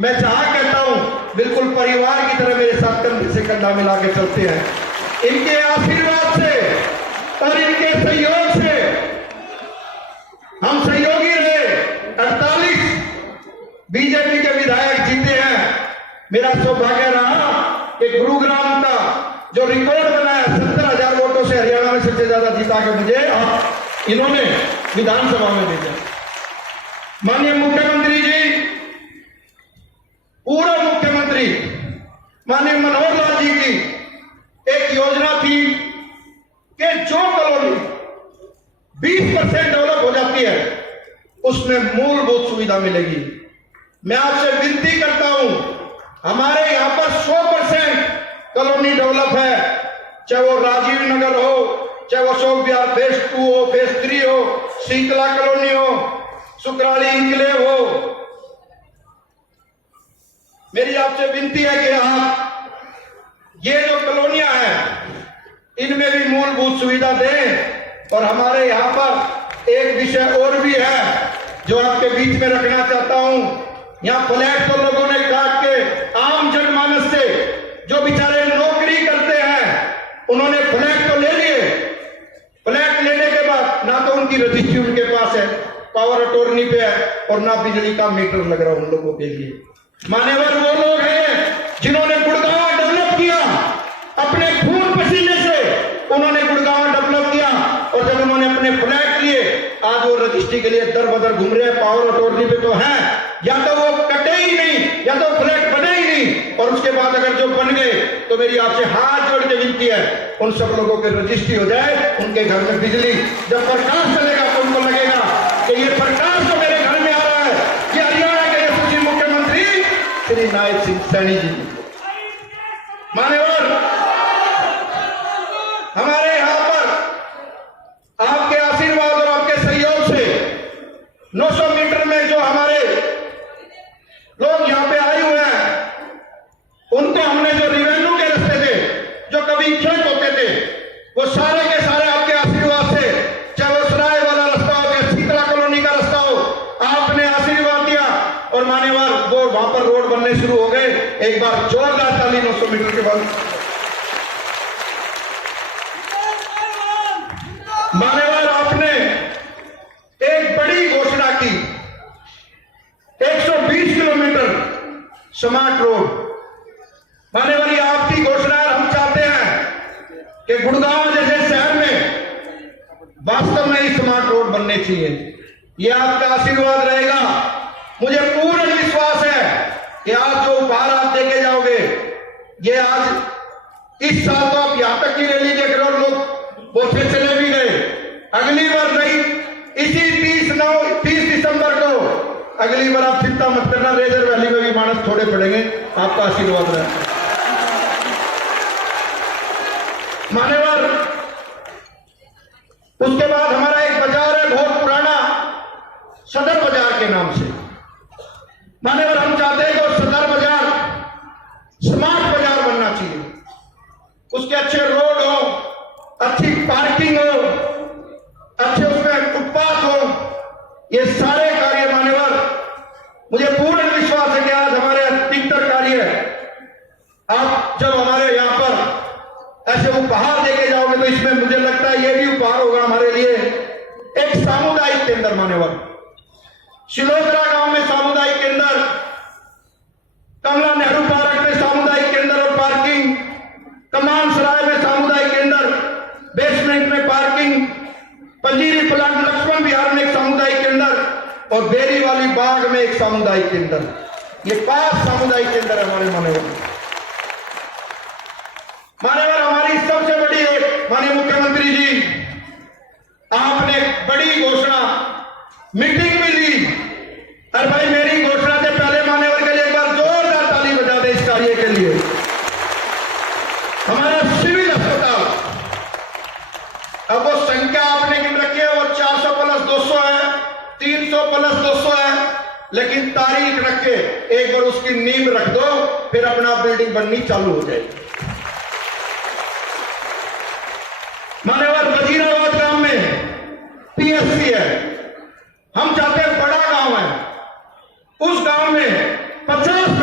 मैं जहां कहता हूं बिल्कुल परिवार की तरह मेरे साथ कंधे से कंधा मिला के चलते हैं। इनके आशीर्वाद से और इनके सहयोग से हम सहयोगी रहे। 48 बीजेपी के विधायक जीते हैं। मेरा सौभाग्य रहा कि गुरुग्राम का जो रिकॉर्ड बनाया 70,000 वोटों से हरियाणा में सबसे ज्यादा जीता के मुझे इन्होंने विधानसभा में भेजा। माननीय मुख्यमंत्री जी, पूर्व मुख्यमंत्री माननीय मनोहर लाल जी की एक योजना थी कि जो कॉलोनी 20% डेवलप हो जाती है उसमें मूलभूत सुविधा मिलेगी। मैं आपसे विनती करता हूं, हमारे यहां पर 100% कॉलोनी डेवलप है, चाहे वो राजीव नगर हो, चाहे वो अशोक विहार फेज 2 हो, फेज 3 हो, शीतला कॉलोनी हो, सुकराली इंक्लेव हो। मेरी आपसे विनती है कि आप ये जो कॉलोनियां हैं इनमें भी मूलभूत सुविधा दें। और हमारे यहां पर एक विषय और भी है जो आपके बीच में रखना चाहता हूं। यहां फ्लैट तो लोगों ने काट के आम जनमानस से जो बेचारे नौकरी करते हैं उन्होंने फ्लैट तो ले लिए। फ्लैट लेने के बाद ना तो उनकी रजिस्ट्री उनके पास है, पावर अटॉर्नी पे है, और ना बिजली का मीटर लग रहा उन लोगों के लिए। मान्यवर वो लोग हैं जिन्होंने गुड़गांव डेवलप किया, अपने खून पसीने से उन्होंने गुड़गांव डेवलप किया। और जब उन्होंने अपने फ्लैट लिए आज वो रजिस्ट्री के लिए दर बदर घूम रहे हैं। पावर अटॉर्नी पे तो है, या तो वो कटे ही नहीं या तो फ्लैट बने ही नहीं। और उसके बाद अगर जो बन गए तो मेरी आपसे हाथ जोड़ के विनती है उन सब लोगों की रजिस्ट्री हो जाए, उनके घर में बिजली जब प्रकाश चलेगा तो उनको लगेगा कि ये प्रकाश जो मेरे घर में आ रहा है ये हरियाणा के यशस्वी मुख्यमंत्री श्री नायब सिंह सैनी जी। मान्यवर, हमारे यहां पर आपके आशीर्वाद और आपके सहयोग से 900 मीटर में जो हमारे लोग यहां पे आए हुए हैं उनको हमने जो रेवेन्यू के रास्ते थे जो कभी खेत होते थे वो सारे के सारे आपके आशीर्वाद से, चाहे वो सराय वाला रास्ता हो या शीतला कॉलोनी का रास्ता हो, आपने आशीर्वाद दिया। और मान्यवर वो वहां पर रोड बनने शुरू हो गए। एक बार जोरदार ताली 900 मीटर के बाद। मान्यवर, आपने एक बड़ी घोषणा की, 120 किलोमीटर स्मार्ट रोड। मान्यवर, ये आपकी घोषणा है। हम चाहते हैं कि गुड़गांव जैसे शहर में वास्तव में ही स्मार्ट रोड बनने चाहिए। ये आपका आशीर्वाद रहेगा। मुझे पूर्ण विश्वास है कि आज जो उपहार आप देके जाओगे, ये आज इस साल तो आप यहां तक की रैली देख रहे हो, लोग बोझे चले भी गए। अगली बार नहीं, इसी 30 दिसंबर को अगली बार आप चिंता मत करना, रेजर वैली में भी मानस थोड़े पड़ेंगे। आपका आशीर्वाद रहे। मान्यवर, उसके बाद हमारा एक बाजार है बहुत पुराना, सदर बाजार के नाम से। मान्यवर, हम चाहते हैं कि सदर बाजार स्मार्ट बाजार बनना चाहिए। उसके अच्छे रोड हो, अच्छी पार्किंग हो, अच्छे उसमें फुटपाथ हो, ये सारे कार्य मान्यवर मुझे पूर्ण विश्वास है कि आज हमारे अधिकतर कार्य आप जब हमारे यहां पर ऐसे उपहार देके जाओगे तो इसमें मुझे लगता है ये भी उपहार होगा हमारे लिए। एक सामुदायिक केंद्र मान्यवर, शिलोदरा गांव में सामुदायिक केंद्र, कमला नेहरू पार्क में सामुदायिक केंद्र और पार्किंग, कमान सराय में सामुदायिक केंद्र, बेसमेंट में पार्किंग, पंजीरी प्लांट लक्ष्मण विहार में एक सामुदायिक केंद्र और बेरी वाली बाग में एक सामुदायिक केंद्र। ये 5 सामुदायिक केंद्र है हमारे मान्यवर। मान्यवर, हमारी सबसे बड़ी माननीय मुख्यमंत्री जी, आपने एक बड़ी घोषणा मीटिंग में ली। अरे भाई, मेरी घोषणा से पहले मान्यवर के लिए एक बार जोरदार ताली बजा दे इस कार्य के लिए। हमारा सिविल अस्पताल, अब वो संख्या आपने गिन रखी है, वो 400 प्लस 200 है, 300 प्लस 200 है, लेकिन तारीख रख के एक बार उसकी नींव रख दो, फिर अपना बिल्डिंग बननी चालू हो जाएगी। मान्यवर, वजीराबाद गांव में पीएससी है। हम चाहते हैं बड़ा गांव है, उस गांव में 50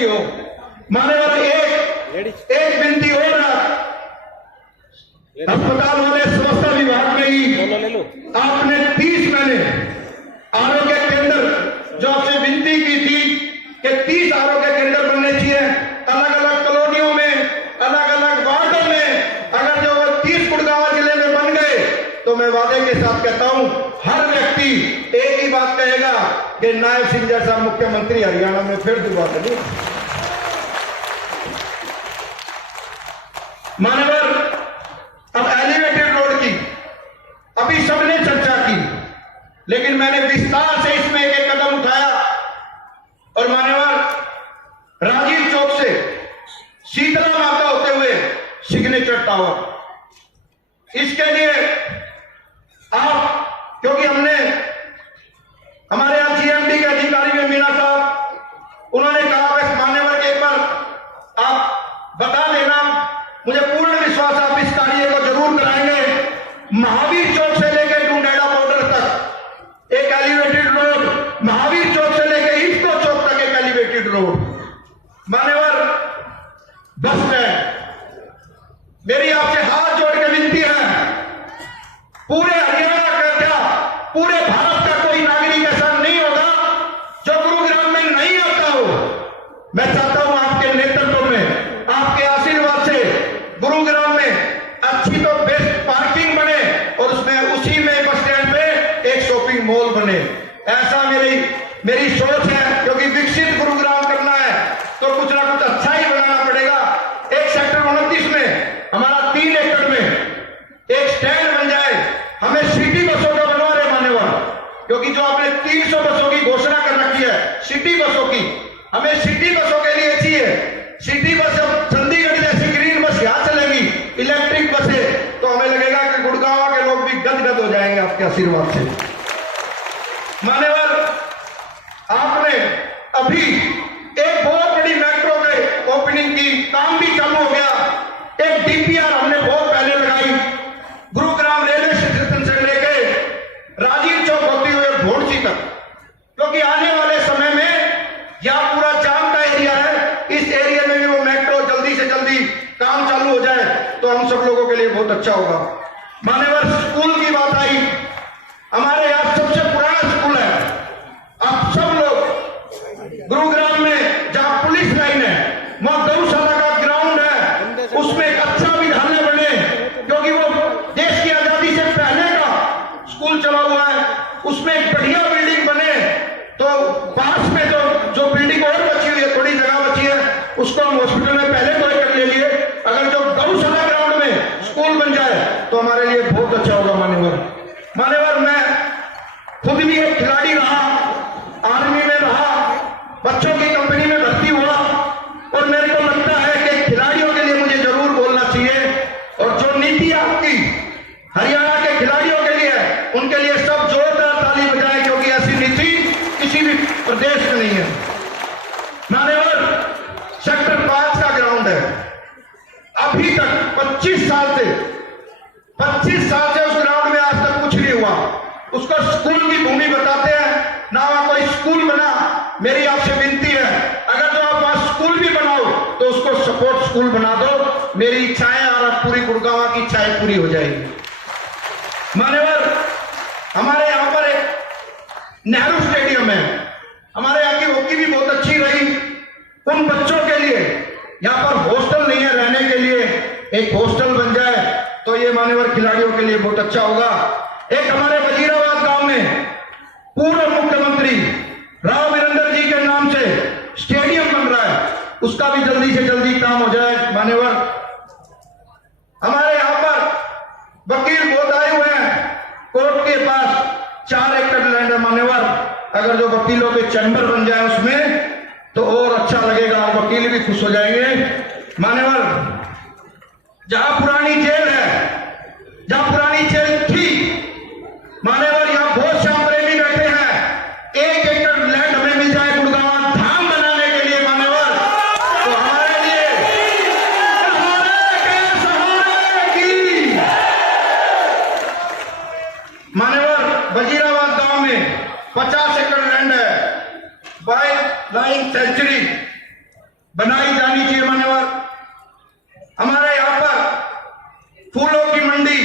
अच्छी हो। मान्यवर एक विनती और है, अस्पताल वाले स्वास्थ्य विभाग में ही आपने 30 महीने आरोग्य केंद्र जो आपसे विनती की थी कि 30 आरोग्य केंद्र बनने चाहिए अलग अलग कॉलोनियों में, अलग अलग वार्डों में। अगर जो 30 गुड़गांव जिले में बन गए तो मैं वादे के साथ कहता हूं हर व्यक्ति एक ही बात कहेगा कि नायब सिंह जैसा मुख्यमंत्री हरियाणा में फिर दोबारा नहीं। मान्यवर, अब एलिवेटेड रोड की अभी सबने चर्चा की, लेकिन मैंने विस्तार से इसमें एक कदम उठाया और मान्यवर राजीव चौक से शीतला माता होते हुए सिग्नेचर टावर, इसके लिए आप, क्योंकि हमने हमारे यहां जीएमडी के अधिकारी में मीना साहब, उन्होंने कहा बस मान्यवर के एक बार आप बता देना, मुझे पूर्ण विश्वास आप इस कार्य को जरूर कराएंगे। महावीर चौक से लेकर डुंडेड़ा बॉर्डर तक एक एलिवेटेड रोड, महावीर चौक से लेकर इफ्को चौक तक एक एलिवेटेड रोड, मान्यवर बस स्टैंड। मेरी आपसे हाथ जोड़ के विनती है, पूरे हरियाणा का क्या पूरे भारत का कोई नागरिक ऐसा नहीं होगा जो गुरुग्राम में नहीं आता हो। मैं चाहता हूं आपके नेतृत्व में, आपके आशीर्वाद से गुरुग्राम में अच्छी तो बेस्ट पार्किंग बने और उसमें उसी में बस स्टैंड पे एक शॉपिंग मॉल बने। ऐसा मेरी सोच है, क्योंकि विकसित गुरुग्राम करना है तो कुछ ना कुछ अच्छा ही बनाना पड़ेगा। एक सेक्टर 29 में हमारा 3 एकड़ में एक स्टैंड बन जाए। हमें सिटी बसों का बनवा रहे मान्यवर, क्योंकि जो आपने 300 बसों की घोषणा कर रखी है सिटी बसों की, हमें सिटी बसों के लिए चाहिए। सिटी बस जब चंडीगढ़ जैसी ग्रीन बस यहां चलेगी, इलेक्ट्रिक बसें, तो हमें लगेगा कि गुड़गांव के लोग भी गदगद हो जाएंगे आपके आशीर्वाद से। मान्यवर, आपने अभी एक बहुत बड़ी मेट्रो के ओपनिंग की, काम भी चालू हो गया। एक डीपीआर हमने बहुत पहले लगाई, गुरुग्राम रेलवे स्टेशन से लेकर राजीव चौक होते हुए भोड़सी तक, क्योंकि आने वाले समय में यह पूरा जाम का एरिया है, इस एरिया में भी वो मेट्रो जल्दी से जल्दी काम चालू हो जाए तो हम सब लोगों के लिए बहुत अच्छा होगा। मान्यवर, स्कूल की बात आई, हमारे यहाँ सबसे पुराना स्कूल है। आप सब लोग गुरुग्राम में जहां पुलिस लाइन है वहां गौशाला का ग्राउंड है, उसमें एक अच्छा विद्यालय बने, क्योंकि वो देश की आजादी से पहले का स्कूल चला हुआ है। उसमें एक बढ़िया बिल्डिंग बने, तो पास में जो बिल्डिंग और बची हुई है, थोड़ी जगह बची है, उसको हम हॉस्पिटल में पहले तो कर ले लिए। अगर जो गौशाला ग्राउंड में स्कूल बन जाए तो हमारे लिए बहुत अच्छा होगा। मान्यवर, मैं खुद भी एक खिलाड़ी रहा, आर्मी में रहा, बच्चों की कंपनी में भर्ती हुआ, और मेरे को लगता है कि खिलाड़ियों के लिए मुझे जरूर बोलना चाहिए। और जो नीति आपकी हरियाणा के खिलाड़ियों के लिए है, उनके लिए सब जोरदार ताली बजाएं, क्योंकि ऐसी नीति किसी भी प्रदेश में नहीं है। मान्यवर, सेक्टर 5 का ग्राउंड है, अभी तक 25 साल से उस ग्राउंड में आज तक कुछ नहीं हुआ। उसको स्कूल की भूमि बताते हैं, ना वहां कोई स्कूल बना। मेरी आपसे विनती है, अगर जो आप वहां स्कूल भी बनाओ तो उसको सपोर्ट स्कूल बना दो। मेरी इच्छाएं और पूरी गुड़गांव की इच्छाएं पूरी हो जाएगी। मान्यवर, हमारे यहाँ पर एक नेहरू स्टेडियम है, हमारे यहाँ की हॉकी भी बहुत अच्छी रही। उन बच्चों के लिए यहाँ पर हॉस्टल नहीं है, रहने के लिए एक हॉस्टल बन जाए तो ये मान्यवर खिलाड़ियों के लिए बहुत अच्छा होगा। एक हमारे वजीराबाद गांव में पूर्व मुख्यमंत्री राव वीरेंद्र जी के नाम से स्टेडियम बन रहा है, उसका भी जल्दी से जल्दी काम हो जाए। मान्यवर, हमारे यहां पर वकील बहुत आए हुए हैं, कोर्ट के पास 4 एकड़ लैंड है। मान्यवर, अगर जो वकीलों के चैम्बर बन जाए उसमें तो और अच्छा लगेगा और वकील भी खुश हो जाएंगे। मान्यवर, जहां पुरानी जेल है, जहां पुरानी जेल थी, मान्यवर, यहां बहुत श्याम प्रेमी बैठे हैं। 1 एकड़ लैंड हमें मिल जाए गुड़गांव धाम बनाने के लिए मान्यवर, तो हमारे लिए की मान्यवर, वजीराबाद गांव में 50 एकड़ लैंड है, वाइल्ड लाइफ सेंचुरी, बनाई जानी चाहिए मान्यवर। हमारे यहाँ पर फूलों की मंडी,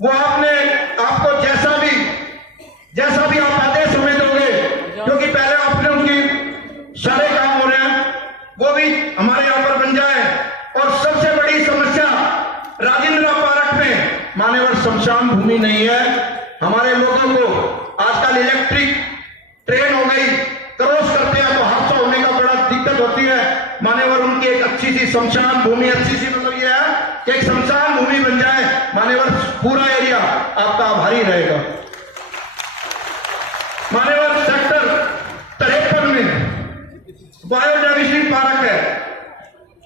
वो आपको जैसा भी आप आदेश हमें दोगे, क्योंकि पहले आपने उनकी सारे काम हो रहे हैं, वो भी हमारे यहाँ पर बन जाए। और सबसे बड़ी समस्या राजेंद्र पार्क में मान्यवर शमशान भूमि नहीं है। हमारे लोगों को आजकल इलेक्ट्रिक ट्रेन हो गई, क्रॉस करते हैं तो हादसा होने का बड़ा दिक्कत होती है मान्यवर। उनकी एक अच्छी सी शमशान भूमि, अच्छी सी मतलब यह है कि एक शमशान भूमि बन जाए मान्यवर, पूरा एरिया आपका आभारी रहेगा। मान्यवर सेक्टर 53 में बायोडाइवर्सिटी पार्क है,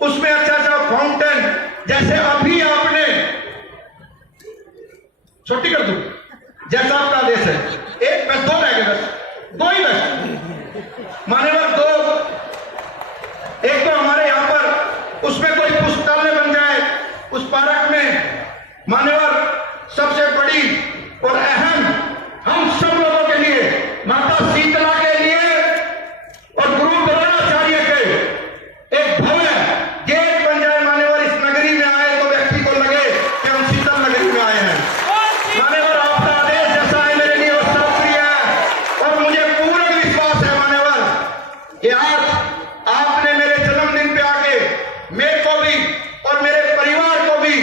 उसमें अच्छा फाउंटेन, जैसे अभी आपने छोटी कर दूं, जैसा आपका आदेश है, एक बस 2 बैग है, बस 2 ही बस मान्यवर, 2। एक तो हमारे यहां पर उसमें कोई पुस्तकालय बन जाए उस पार्क में मान्यवर। सबसे बड़ी और अहम हम सब लोगों के लिए, माता शीतला के लिए और गुरु द्रोणाचार्य के एक भव्य गेट बन जाए मान्यवर। इस नगरी में आए तो व्यक्ति को लगे कि हम शीतल नगरी में आए हैं मान्यवर। आपका आदेश जैसा है मेरे लिए वो सर्वप्रिय है, और मुझे पूर्ण विश्वास है मान्यवर कि आज आपने मेरे जन्मदिन पे आके मेरे को भी और मेरे परिवार को भी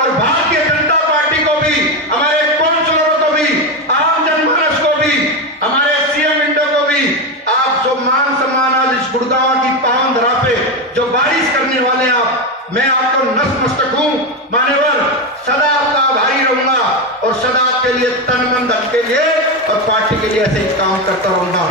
और भारतीय जनता पार्टी को भी, हमारे काउंसलरों को भी, आम जनमानस को भी, हमारे सीएम इंडो को भी, आप जो मान सम्मान आज इस गुड़गांव की पावन धरा पे जो बारिश करने वाले आप, मैं आपको नतमस्तक हूं मान्यवर। सदा आपका आभारी रहूंगा और सदा आपके लिए तन मन धन के लिए और पार्टी के लिए ऐसे ही काम करता रहूंगा।